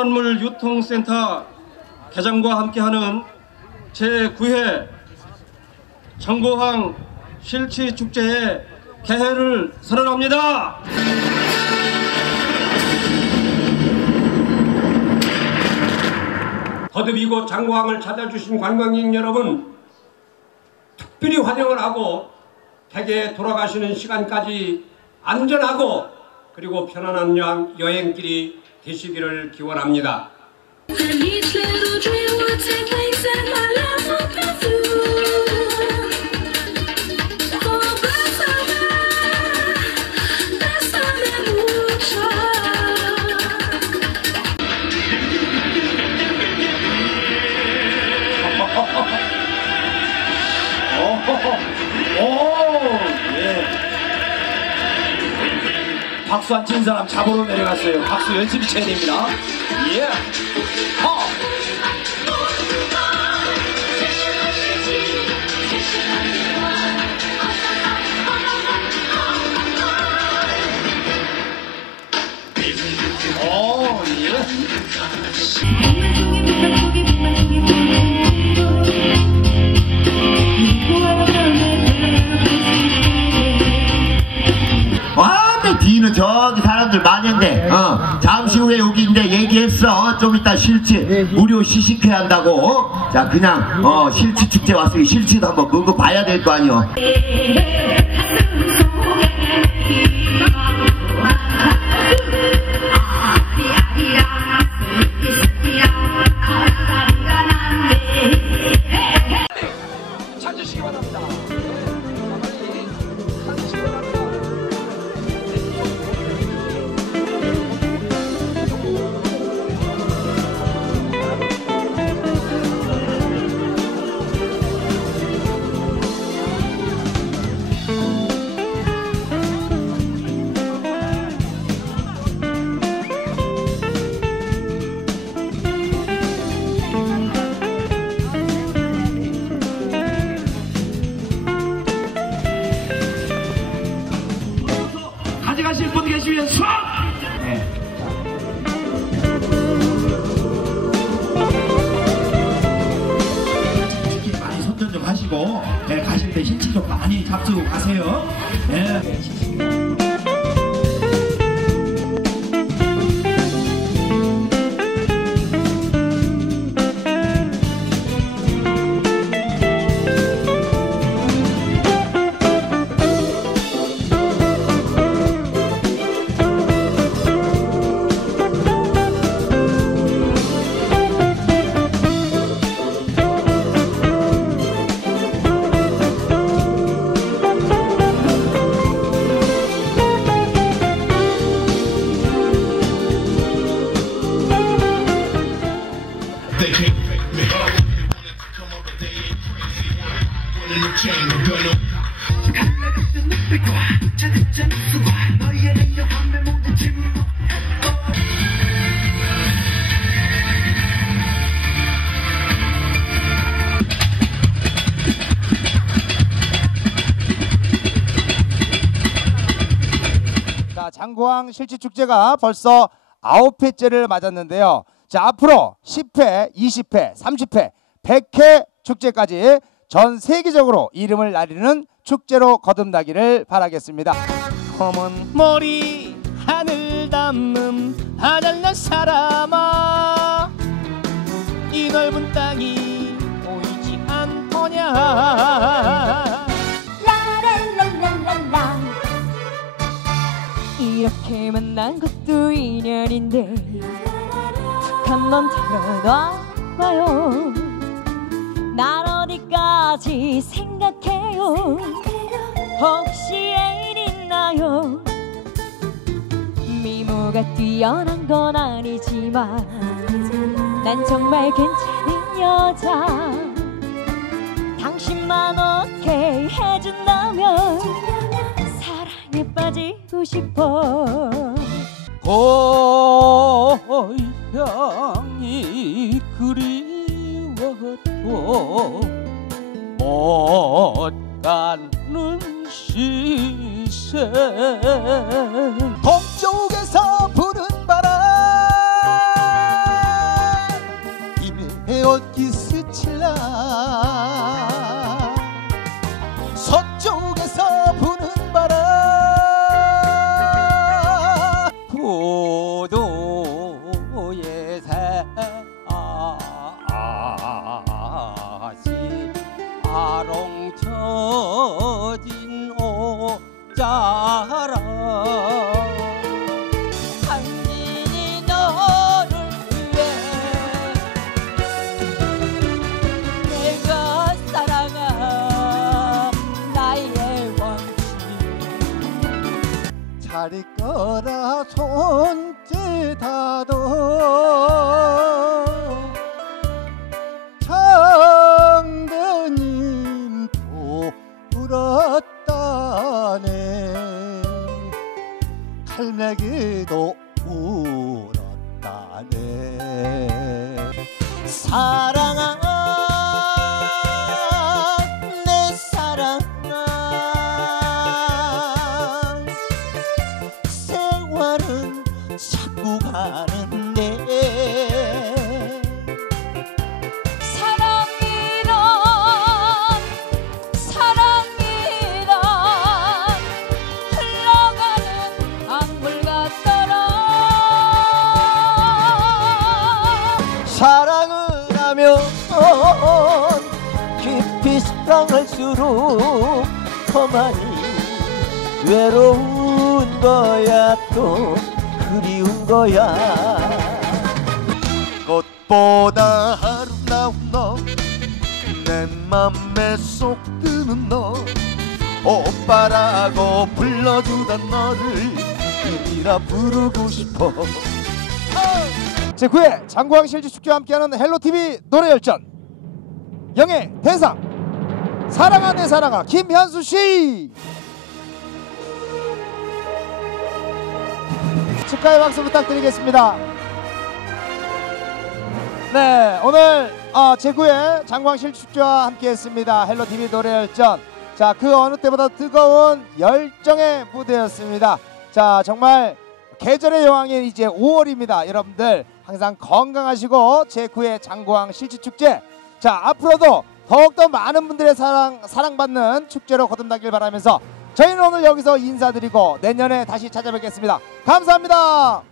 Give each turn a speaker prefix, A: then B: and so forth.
A: 수산물 유통센터 개장과 함께하는 제9회 장고항 실치축제의 개회를 선언합니다.
B: 거듭 이곳 장고항을 찾아주신 관광객 여러분 특별히 환영을 하고 댁에 돌아가시는 시간까지 안전하고 그리고 편안한 여- 여행길이 되시기를 기원합니다.
C: 박수 안 친 사람 잡으러 내려갔어요. 박수 열심히 쳐야 됩니다. 예. 허. 오, 예.
D: 아, 근데 뒤는 저기 사람들 많은데, 어, 잠시 후에 여기인데 얘기했어. 좀 이따 실치, 무료 시식회 한다고. 자, 그냥, 어, 실치 축제 왔으니 실치도 한번 그거 봐야 될 거 아니요.
C: 잡수고 가세요. 네.
E: 장고항 실치축제가 벌써 아홉 회째를 맞았는데요. 자, 앞으로 10회, 20회, 30회, 100회 축제까지 전 세계적으로 이름을 날리는 축제로 거듭나기를 바라겠습니다. 검은 머리 하늘 담음 하늘난 사람아. 이 넓은 땅이 보이지 않더냐.
F: 라랄랄랄랄라. 이렇게 만난 것도 인연인데 한번 들어놔봐요. 날 어디까지 생각해요? 혹시 애인 있나요? 미모가 뛰어난 건 아니지만 난 정말 괜찮은 여자. 당신만 오케이 해준다면 사랑에 빠지고 싶어
E: 고향이 그리워도 못 가는 시세
G: 잘 있거라 손짓하도 가는데
F: 사랑이란 사랑이란 흘러가는 강물 같더라
G: 사랑을 하면 깊이 사랑할수록 더 많이 외로운 거야 또 그리운 거야. 꽃보다 아름다운 너내 맘에 쏙 드는 너 오빠라고 불러주던 너를 이라 부르고 싶어.
E: 제9회 장구항 실지 축제와 함께하는 헬로TV 노래열전. 영예 대상 사랑아 내 사랑아 김현수 씨 축하의 박수 부탁드리겠습니다. 네 오늘 어, 제9회 장구항 실지 축제와 함께했습니다. 헬로TV 노래열전. 자 그 어느 때보다 뜨거운 열정의 무대였습니다. 자 정말 계절의 여왕인 이제 5월입니다. 여러분들. 항상 건강하시고 제9회 장구항 실치축제. 자 앞으로도 더욱더 많은 분들의 사랑 사랑받는 축제로 거듭나길 바라면서 저희는 오늘 여기서 인사드리고 내년에 다시 찾아뵙겠습니다. 감사합니다.